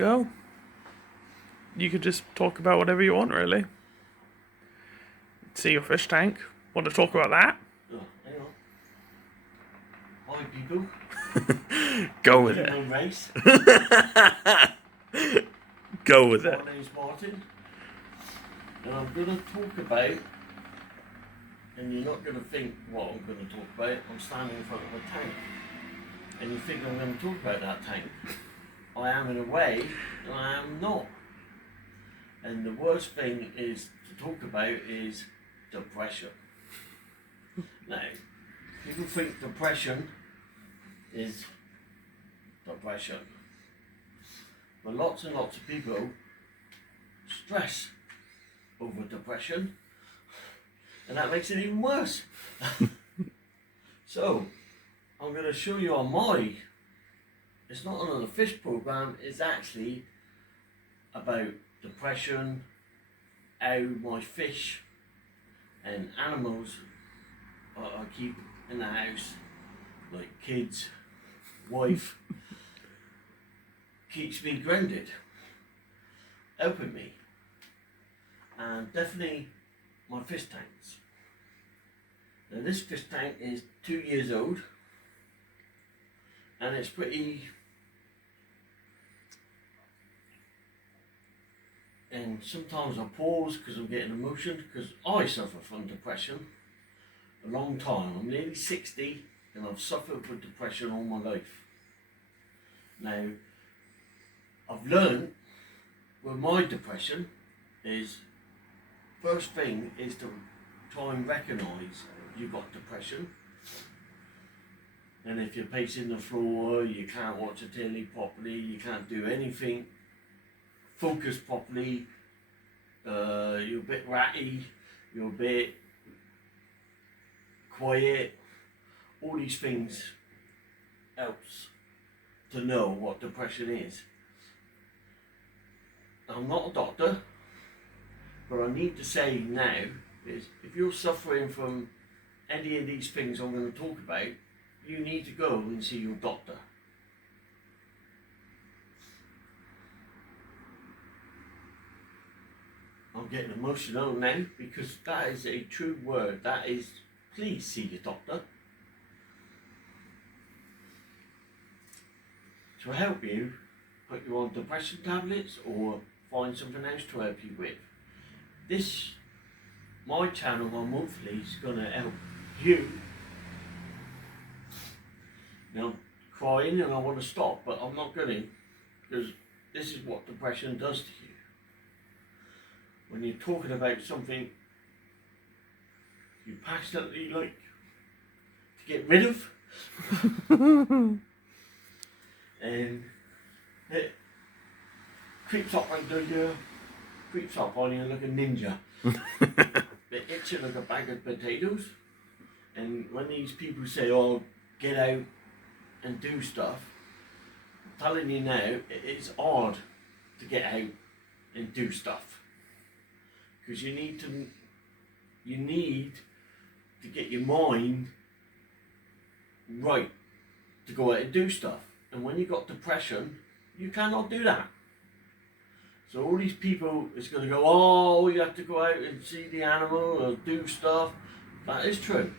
go. You could just talk about whatever you want, really. See your fish tank. Want to talk about that? Oh, hang on. Hi people. Go with it. Human race. Go with My it. name's Martin. And I'm going to talk about, and you're not going to think what I'm going to talk about, I'm standing in front of a tank. And you think I'm going to talk about that tank. I am in a way, and I am not. And the worst thing is to talk about is depression. Now, people think depression is depression. But lots and lots of people stress over depression, and that makes it even worse. So, I'm going to show you on it's not another fish program, it's actually about depression, how my fish and animals I keep in the house, like kids, wife, keeps me grounded, helping me, and definitely my fish tanks. Now this fish tank is 2 years old, and it's pretty, and sometimes I pause because I'm getting emotion, because I suffer from depression a long time. I'm nearly 60 and I've suffered with depression all my life. Now, I've learned with my depression is, first thing is to try and recognise you've got depression. And if you're pacing the floor, you can't watch the telly properly, you can't do anything, focus properly, you're a bit ratty, you're a bit quiet, all these things helps to know what depression is. I'm not a doctor, but I need to say now is if you're suffering from any of these things I'm going to talk about, you need to go and see your doctor. I'm getting emotional now because that is a true word. That is, please see your doctor to help you, put you on depression tablets or find something else to help you with. This, my channel, my monthly, is going to help you. Now I'm crying and I want to stop, but I'm not going to, because this is what depression does to you. When you're talking about something you passionately like to get rid of, and it creeps up under you, creeps up on you like a ninja. It hits you like a bag of potatoes. And when these people say, oh, get out and do stuff, I'm telling you now, it is hard to get out and do stuff. Because you need to get your mind right to go out and do stuff. And when you've got depression, you cannot do that. So all these people is going to go, oh, you have to go out and see the animal or do stuff. That is true.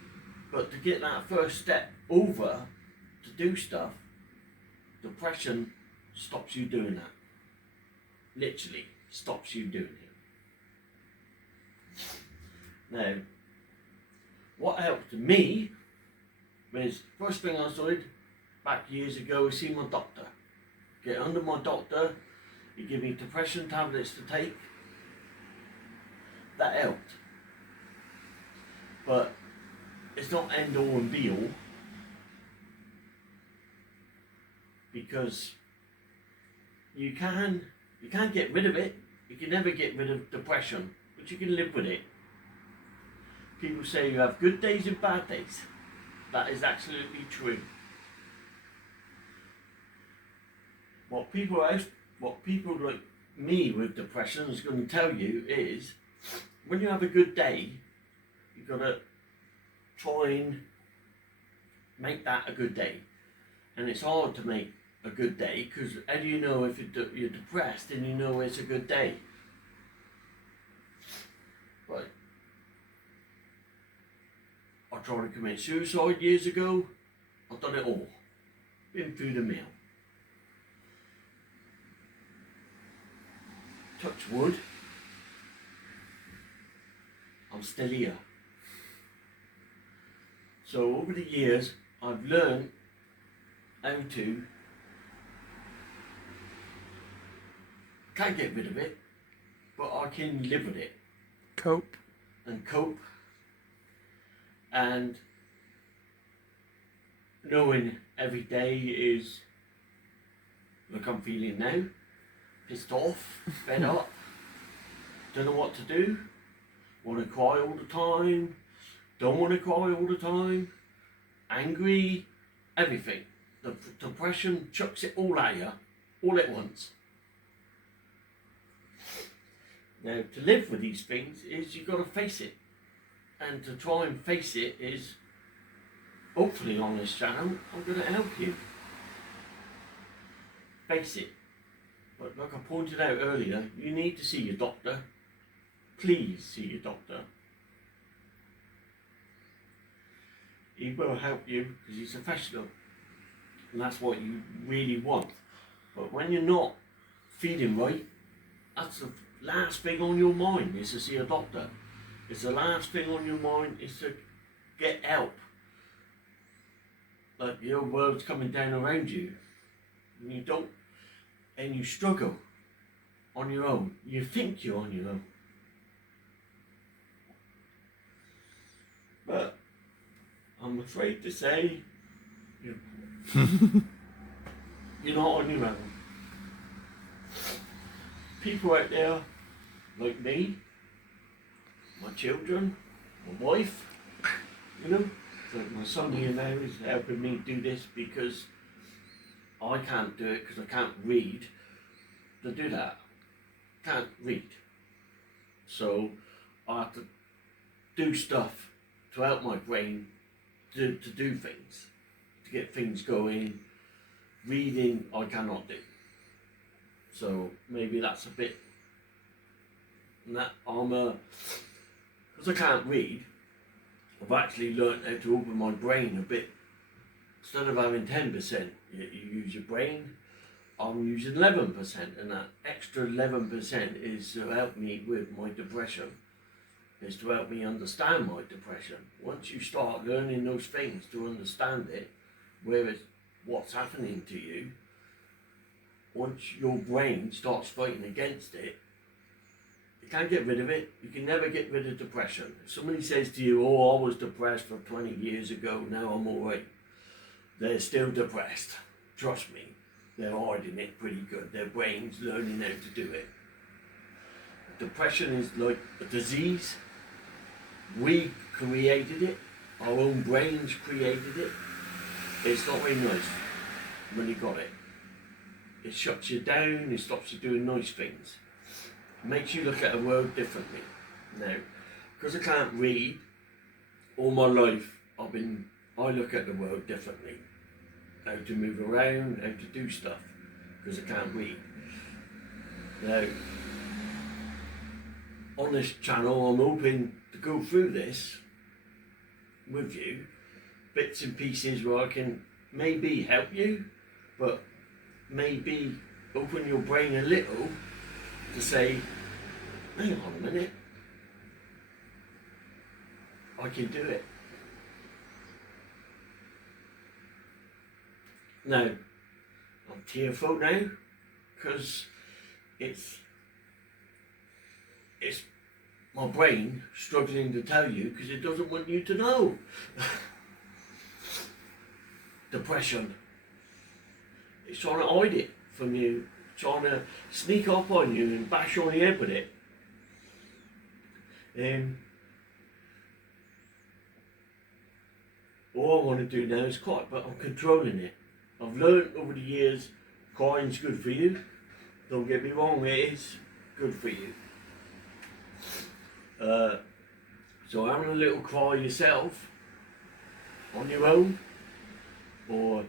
But to get that first step over to do stuff, depression stops you doing that. Literally stops you doing it. Now, what helped me was, first thing I did back years ago was see my doctor. Get under my doctor, he gave me depression tablets to take. That helped. But it's not end all and be all, because you can't get rid of it. You can never get rid of depression, but you can live with it. People say you have good days and bad days. That is absolutely true. What people like me with depression is going to tell you is, when you have a good day, you've got to try and make that a good day. And it's hard to make a good day? Because how do you know if you're depressed and you know it's a good day? Right. I tried to commit suicide years ago. I've done it all. Been through the mill. Touch wood. I'm still here. So over the years, I've learned how to, can't get rid of it, but I can live with it Cope. and cope, and knowing every day is like I'm feeling now, pissed off, fed up, don't know what to do, want to cry all the time, don't want to cry all the time, angry, everything. The depression chucks it all at you, all at once. Now, to live with these things is you've got to face it. And to try and face it is, hopefully on this channel, I'm going to help you. Face it. But like I pointed out earlier, you need to see your doctor. Please see your doctor. He will help you because he's a professional. And that's what you really want. But when you're not feeling right, that's the last thing on your mind is to see a doctor. It's the last thing on your mind is to get help. Like your world's coming down around you and you don't, and you struggle on your own. You think you're on your own. But I'm afraid to say you're not on your own. People out there like me, my children, my wife, you know, like my son here now is helping me do this because I can't do it because I can't read to do that. Can't read. So I have to do stuff to help my brain to do things, to get things going. Reading I cannot do. So maybe that's a bit, and that because I can't read, I've actually learnt how to open my brain a bit. Instead of having 10%, you use your brain, I'm using 11%, and that extra 11% is to help me with my depression, is to help me understand my depression. Once you start learning those things to understand it, where it's what's happening to you, once your brain starts fighting against it, you can't get rid of it. You can never get rid of depression. If somebody says to you, oh, I was depressed for 20 years ago, now I'm alright, they're still depressed. Trust me, they're hiding it pretty good. Their brain's learning how to do it. Depression is like a disease. We created it. Our own brains created it. It's not very nice when you got it. It shuts you down, it stops you doing nice things. It makes you look at the world differently. Now, because I can't read, all my life I look at the world differently. How to move around, how to do stuff, because I can't read. Now, on this channel I'm hoping to go through this with you, bits and pieces where I can maybe help you, but maybe open your brain a little to say, hang on a minute, I can do it. Now, I'm tearful now because it's my brain struggling to tell you because it doesn't want you to know. Depression. It's trying to hide it from you, trying to sneak up on you and bash you on the head with it. All I want to do now is cry, but I'm controlling it. I've learned over the years, crying's good for you. Don't get me wrong, it is good for you. So having a little cry yourself, on your own, or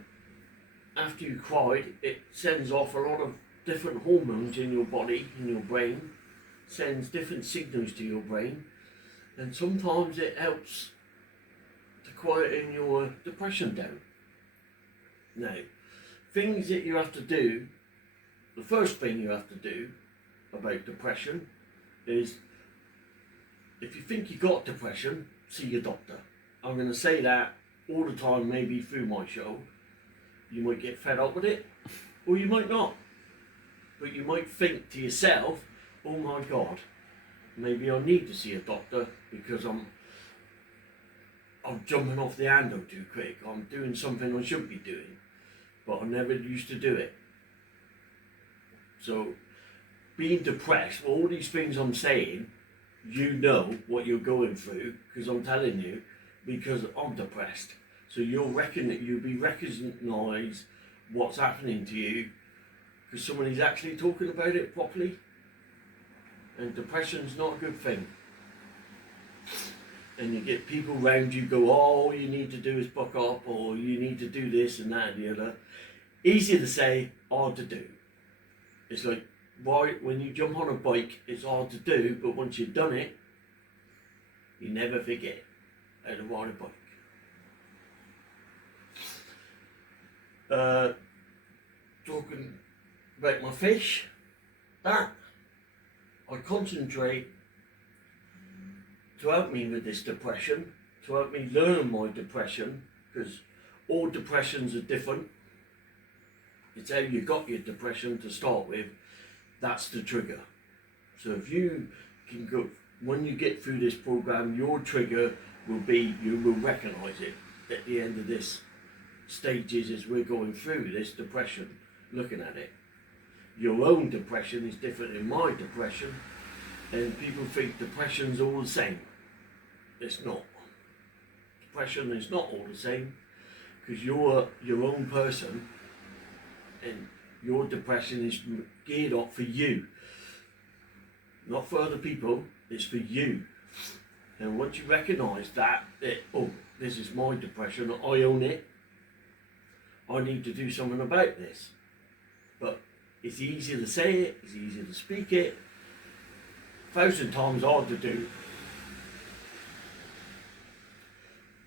after you cried, it sends off a lot of different hormones in your body, in your brain, sends different signals to your brain, and sometimes it helps to quieten your depression down. Now, things that you have to do, the first thing you have to do about depression is, if you think you got depression, see your doctor. I'm going to say that all the time, maybe through my show. You might get fed up with it, or you might not. But you might think to yourself, oh my God, maybe I need to see a doctor because I'm jumping off the handle too quick. I'm doing something I shouldn't be doing, but I never used to do it. So being depressed, all these things I'm saying, you know what you're going through because I'm telling you, because I'm depressed. So you'll be recognise what's happening to you because somebody's actually talking about it properly. And depression's not a good thing. And you get people around you go, oh, all you need to do is buck up, or you need to do this and that and the other. Easy to say, hard to do. It's like, right, when you jump on a bike, it's hard to do, but once you've done it, you never forget how to ride a bike. Talking about my fish, that I concentrate to help me with this depression, to help me learn my depression, because all depressions are different. It's how you got your depression to start with, that's the trigger. So if you can go, when you get through this program, your trigger will be, you will recognise it at the end of this stages as we're going through this depression, looking at it. Your own depression is different than my depression, and people think depression's all the same. It's not. Depression is not all the same, because you're your own person, and your depression is geared up for you, not for other people. It's for you. And once you recognise that, oh, this is my depression, I own it, I need to do something about this. But it's easier to say it, it's easier to speak it, 1,000 times hard to do.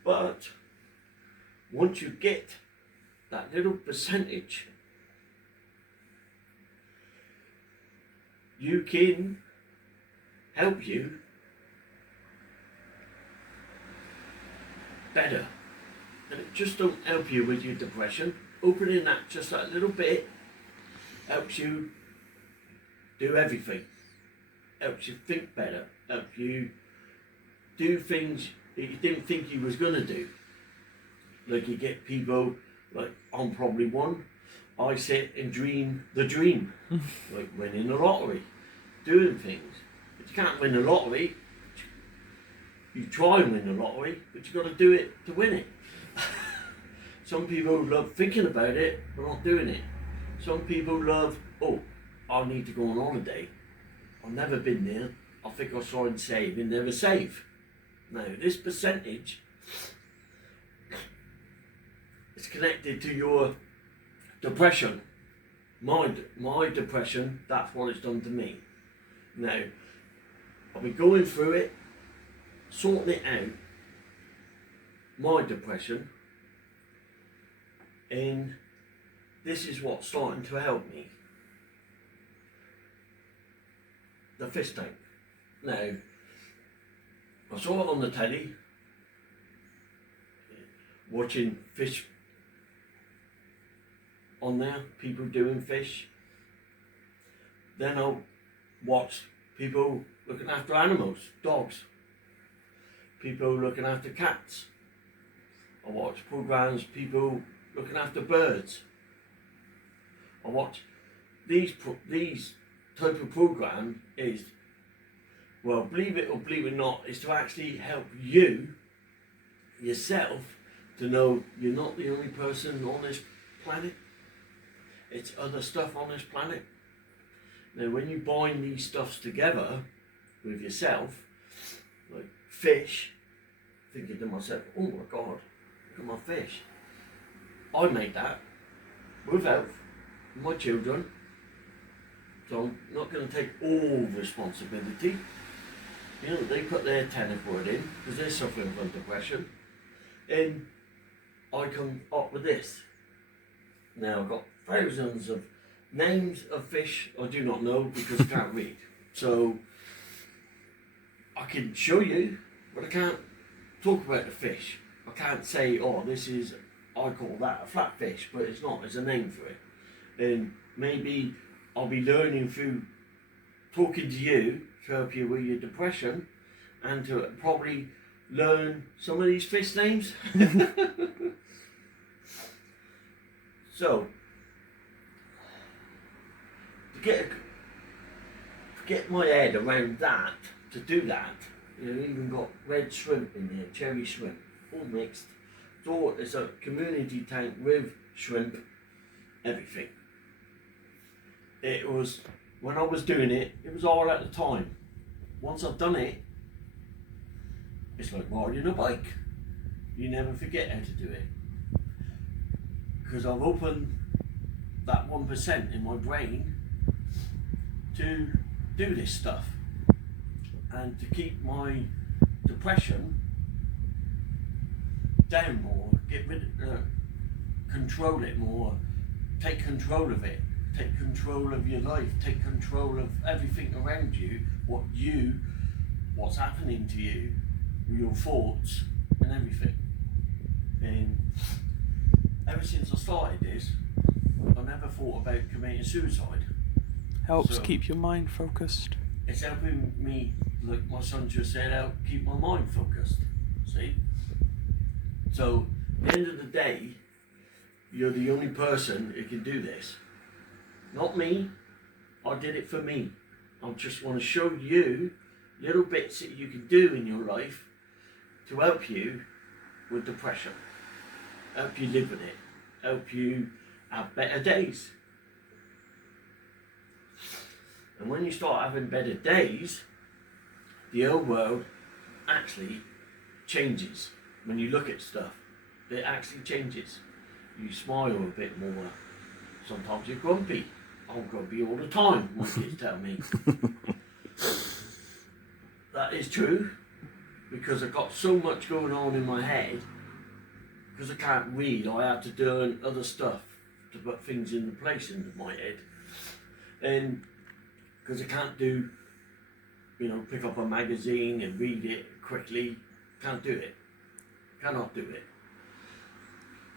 But once you get that little percentage, you can help you better. And it just don't help you with your depression. Opening that just that little bit helps you do everything. Helps you think better. Helps you do things that you didn't think you was gonna do. Like you get people, like I'm probably one, I sit and dream the dream. Like winning the lottery, doing things. But you can't win the lottery. You try and win the lottery, but you got to do it to win it. Some people love thinking about it, but not doing it. Some people love, oh, I need to go on holiday. I've never been there. I think I'll try and save and never save. Now, this percentage is connected to your depression. My depression, that's what it's done to me. Now, I've been going through it, sorting it out, my depression, and this is what's starting to help me. The fish tank. Now, I saw it on the telly, watching fish on there, people doing fish. Then I watched people looking after animals, dogs, people looking after cats. I watch programs, people looking after birds. I watch these type of program is, well, believe it or believe it not, is to actually help you, yourself, to know you're not the only person on this planet. It's other stuff on this planet. Now, when you bind these stuffs together with yourself, like fish, thinking to myself, oh my God, look at my fish. I made that. without my children. So I'm not going to take all responsibility. You know, they put their tennis word in because they're suffering from depression. And I come up with this. Now I've got thousands of names of fish I do not know because I can't read. So I can show you, but I can't talk about the fish. I can't say, oh, this is, I call that a flatfish, but it's not, there's a name for it. And maybe I'll be learning through talking to you to help you with your depression and to probably learn some of these fish names. So, to get my head around that, to do that, you know, even got red shrimp in there, cherry shrimp, all mixed. So it's a community tank with shrimp, everything. It was, when I was doing it, it was all at the time. Once I've done it, it's like riding a bike. You never forget how to do it. Because I've opened that 1% in my brain to do this stuff and to keep my depression down more, get rid of, control it more, take control of it, take control of your life, take control of everything around you, what's happening to you, your thoughts and everything. And ever since I started this, I never thought about committing suicide. Helps So, keep your mind focused. it's helping me, like my son just said, help keep my mind focused. See? So, at the end of the day, you're the only person who can do this. Not me. I did it for me. I just want to show you little bits that you can do in your life to help you with depression. Help you live with it. Help you have better days. And when you start having better days, the whole world actually changes. When you look at stuff, it actually changes. You smile a bit more. Sometimes you're grumpy. I'm grumpy all the time, my kids tell me. That is true, because I've got so much going on in my head. Because I can't read, I have to learn other stuff to put things into place in my head. And because I can't do, you know, pick up a magazine and read it quickly, can't do it. Cannot do it.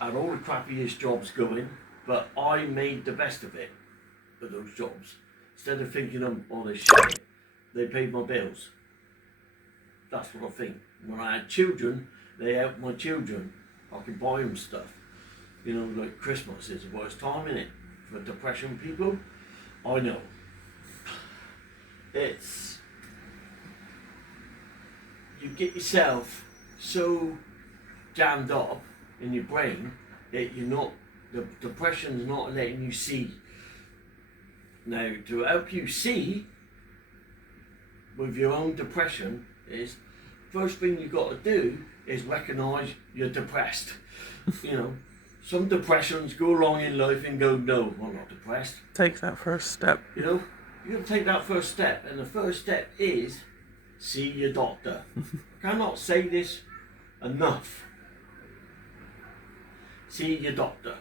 I had all the crappiest jobs going, but I made the best of it, of those jobs. Instead of thinking, oh, they shit, they paid my bills. That's what I think. When I had children, they helped my children. I could buy them stuff. You know, like Christmas is the worst time, innit? For depression people. I know. It's, you get yourself so jammed up in your brain that you're not, the depression's not letting you see. Now, to help you see with your own depression is, first thing you've got to do is recognise you're depressed. You know, some depressions go along in life and go, no, I'm not depressed. Take that first step. You know, you got to take that first step, and the first step is see your doctor. Cannot say this enough. See your doctor.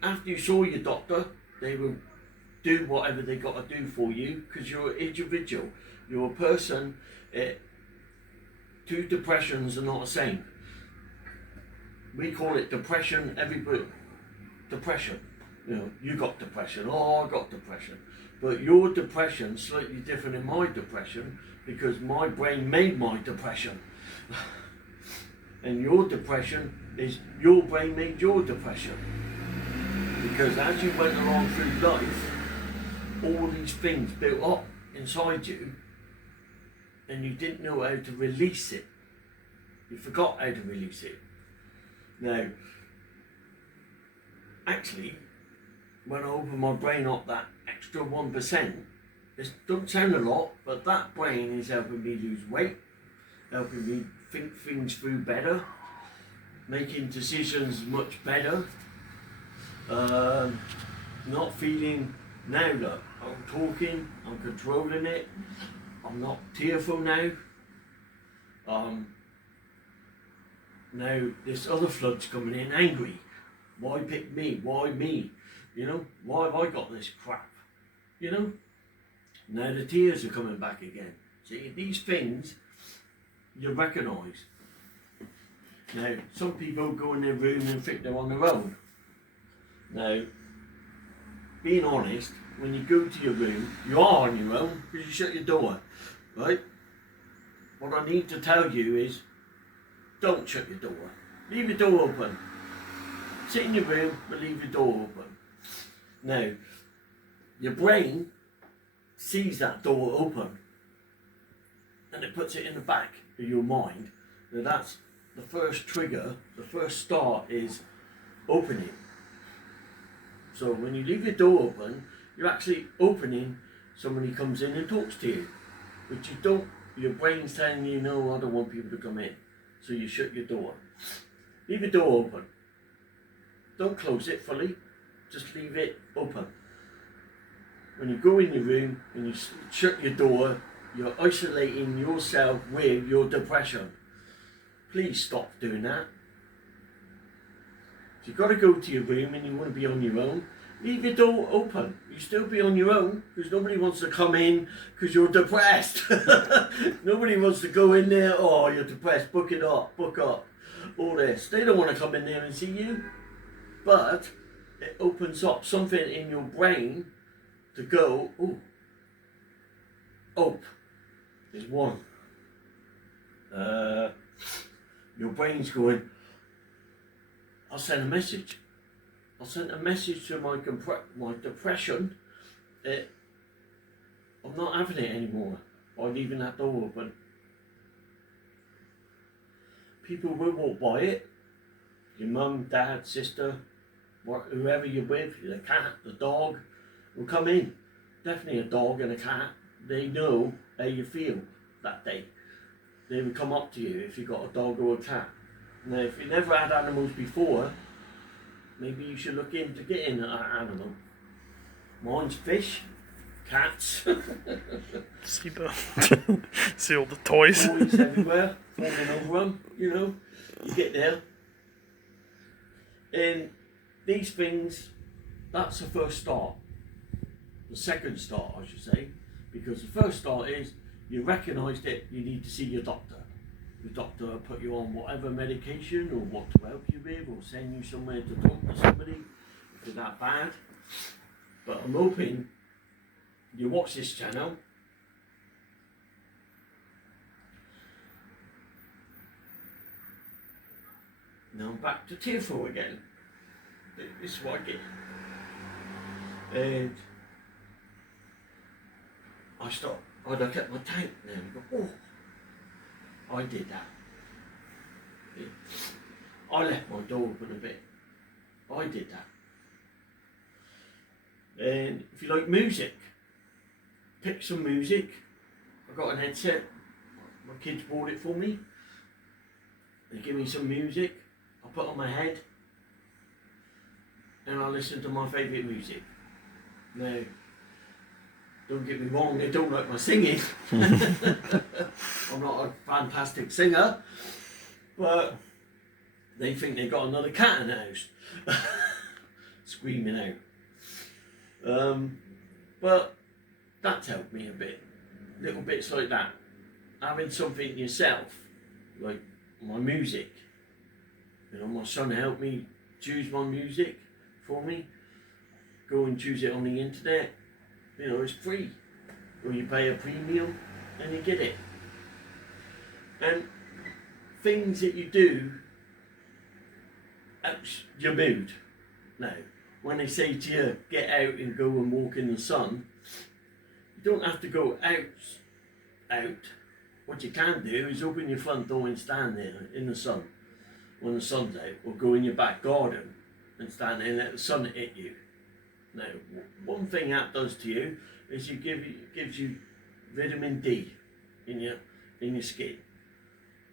After you saw your doctor, they will do whatever they got to do for you, because you're an individual. You're a person. Two depressions are not the same. We call it depression. Everybody, depression. You know, you got depression. Oh, I got depression. But your depression's slightly different than my depression, because my brain made my depression. And your depression is your brain made your depression. Because as you went along through life, all these things built up inside you, and you didn't know how to release it. You forgot how to release it. Now, actually, when I open my brain up that extra 1%, it don't sound a lot, but that brain is helping me lose weight, helping me think things through better, making decisions much better, Not feeling now. Look, I'm talking. I'm controlling it. I'm not tearful now. Now this other flood's coming in angry. Why pick me? Why me? You know, why have I got this crap? You know? Now the tears are coming back again. See, these things you recognise. Now, some people go in their room and think they're on their own. Now, being honest, when you go to your room, you are on your own because you shut your door, right? What I need to tell you is, don't shut your door. Leave your door open. Sit in your room, but leave your door open. Now, your brain sees that door open and it puts it in the back of your mind. Now that's the first trigger, the first start is opening. So when you leave your door open, you're actually opening somebody comes in and talks to you. But you don't, your brain's telling you, no, I don't want people to come in. So you shut your door. Leave your door open. Don't close it fully, just leave it open. When you go in your room, when you shut your door, you're isolating yourself with your depression. Please stop doing that. If you've got to go to your room and you want to be on your own, leave your door open. You still be on your own because nobody wants to come in because you're depressed. Nobody wants to go in there, oh, you're depressed, book it up, book up, all this. They don't want to come in there and see you. But it opens up something in your brain to go, oh, hope is one. Your brain's going, I'll send a message. I'll send a message to my depression that I'm not having it anymore by leaving that door open. People will walk by it. Your mum, dad, sister, whoever you're with, the cat, the dog, will come in. Definitely a dog and a cat. They know how you feel that day. They will come up to you if you've got a dog or a cat. Now, if you never had animals before, maybe you should look into getting an animal. Mine's fish, cats. See see all the toys. Toys everywhere, falling over them, you know. You get there. And these things, that's the first start. The second start, I should say. Because the first start is, you recognised it, you need to see your doctor. The doctor will put you on whatever medication or what to help you with or send you somewhere to talk to somebody if it's that bad. But I'm hoping you watch this channel. Now I'm back to tearful again. This is what I get. And I look at my tank now and go, oh, I did that. Yeah. I left my door open a bit. I did that. And if you like music, pick some music. I got an headset. My kids bought it for me. They give me some music. I put on my head. And I listen to my favourite music. Now, don't get me wrong, they don't like my singing. I'm not a fantastic singer, but they think they got another cat in the house, screaming out. But that's helped me a bit, little bits like that. Having something yourself, like my music. You know, my son helped me choose my music for me. Go and choose it on the internet. You know, it's free. Or you pay a premium and you get it. And things that you do helps your mood. Now, when they say to you, get out and go and walk in the sun, you don't have to go out. What you can do is open your front door and stand there in the sun when the sun's out, or go in your back garden and stand there and let the sun hit you. Now, one thing that does to you is it gives you vitamin D in your skin.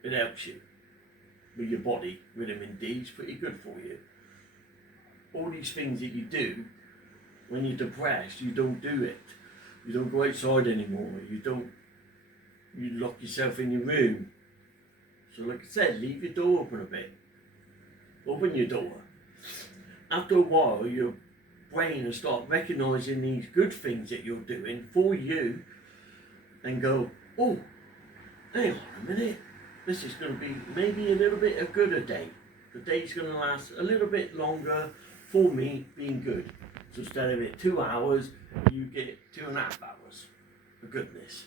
It helps you with your body. Vitamin D is pretty good for you. all these things that you do when you're depressed, you don't do it. You don't go outside anymore. You lock yourself in your room. So like I said, leave your door open a bit. Open your door. After a while, your brain will start recognising these good things that you're doing for you and go, oh, hang on a minute. This is going to be maybe a little bit a gooder day. The day's going to last a little bit longer for me being good. So instead of it 2 hours, you get 2.5 hours of goodness.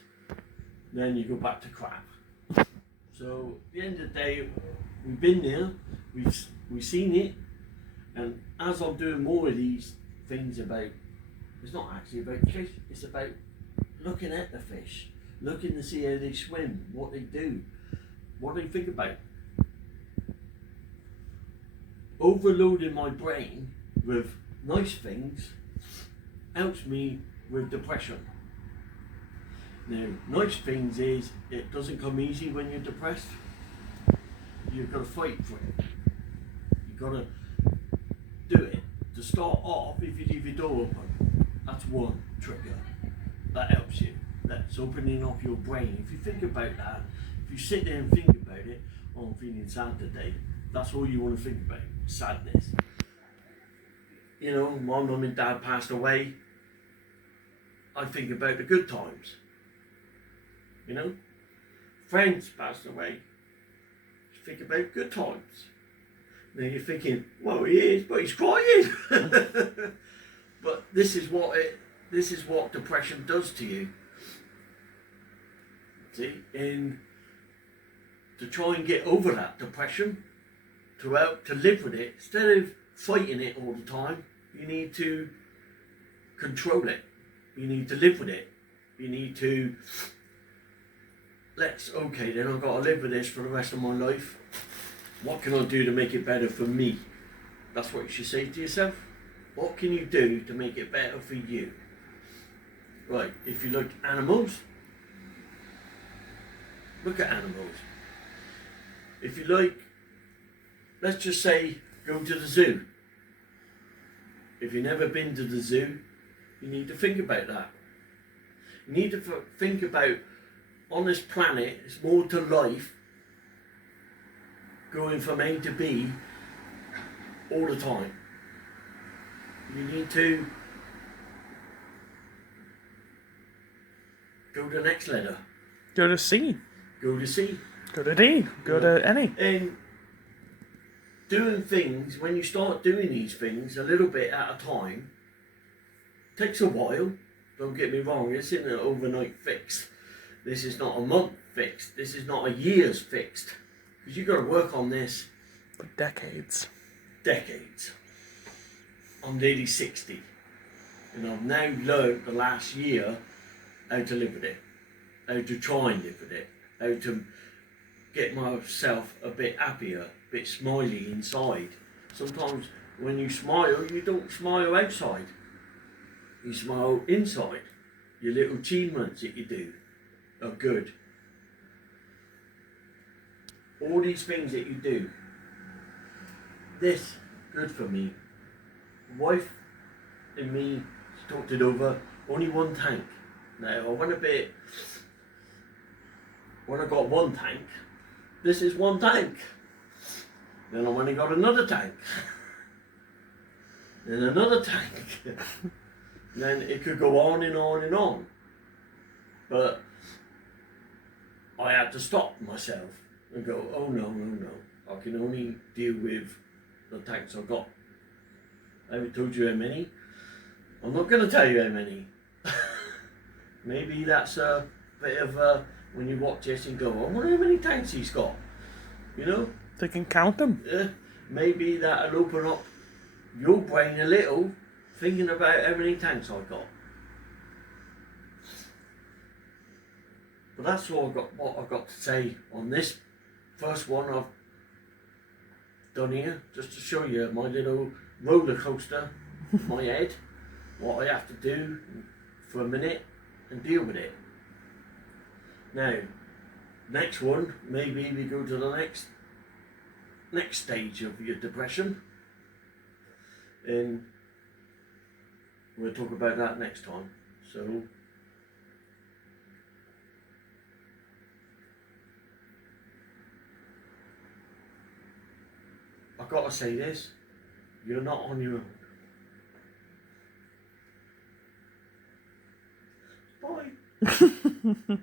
Then you go back to crap. So at the end of the day, we've been there, we've seen it, and as I'm doing more of these things about, it's not actually about fish, it's about looking at the fish, looking to see how they swim, what they do, what they think about. Overloading my brain with nice things helps me with depression. Now, nice things is it doesn't come easy when you're depressed. You've got to fight for it. You've got to do it. To start off, if you leave your door open, that's one trigger. That helps you. That's opening up your brain. If you think about that, if you sit there and think about it, oh, I'm feeling sad today, that's all you want to think about, sadness. You know, my mum and dad passed away. I think about the good times. You know, friends passed away. You think about good times. Then you're thinking, well, he is, but he's crying. But this is what depression does to you. See, and to try and get over that depression, to live with it, instead of fighting it all the time, you need to control it. You need to live with it. You need to, okay then, I've got to live with this for the rest of my life. What can I do to make it better for me? That's what you should say to yourself. What can you do to make it better for you? Right, if you like animals, look at animals. If you like, let's just say, go to the zoo. If you've never been to the zoo, you need to think about that. You need to think about, on this planet, it's more to life going from A to B all the time. You need to go to the next letter. Go to C. Go to C. Go to D. Go to any. And doing things, when you start doing these things a little bit at a time, takes a while. Don't get me wrong, this isn't an overnight fix. This is not a month fixed. This is not a year's fixed. Because you've got to work on this for decades. Decades. I'm nearly 60. And I've now learned the last year how to live with it. How to try and live with it. How to get myself a bit happier, a bit smiley inside. Sometimes when you smile, you don't smile outside. You smile inside. Your little achievements that you do are good. All these things that you do, this, good for me. Wife and me talked it over, only one tank. Now, I went a bit, when I got one tank, this is one tank. Then I went and got another tank. Then another tank. Then it could go on and on and on. But I had to stop myself and go, oh no, I can only deal with the tanks I've got. I haven't told you how many. I'm not going to tell you how many. Maybe that's a bit of when you watch this and go, I wonder how many tanks he's got. You know? They can count them. Maybe that'll open up your brain a little, thinking about how many tanks I've got. But that's what I've got to say on this first one I've done here, just to show you my little roller coaster, my head, what I have to do for a minute and deal with it. Now, next one, maybe we go to the next stage of your depression. then we'll talk about that next time. So, I've got to say this, you're not on your own. Bye.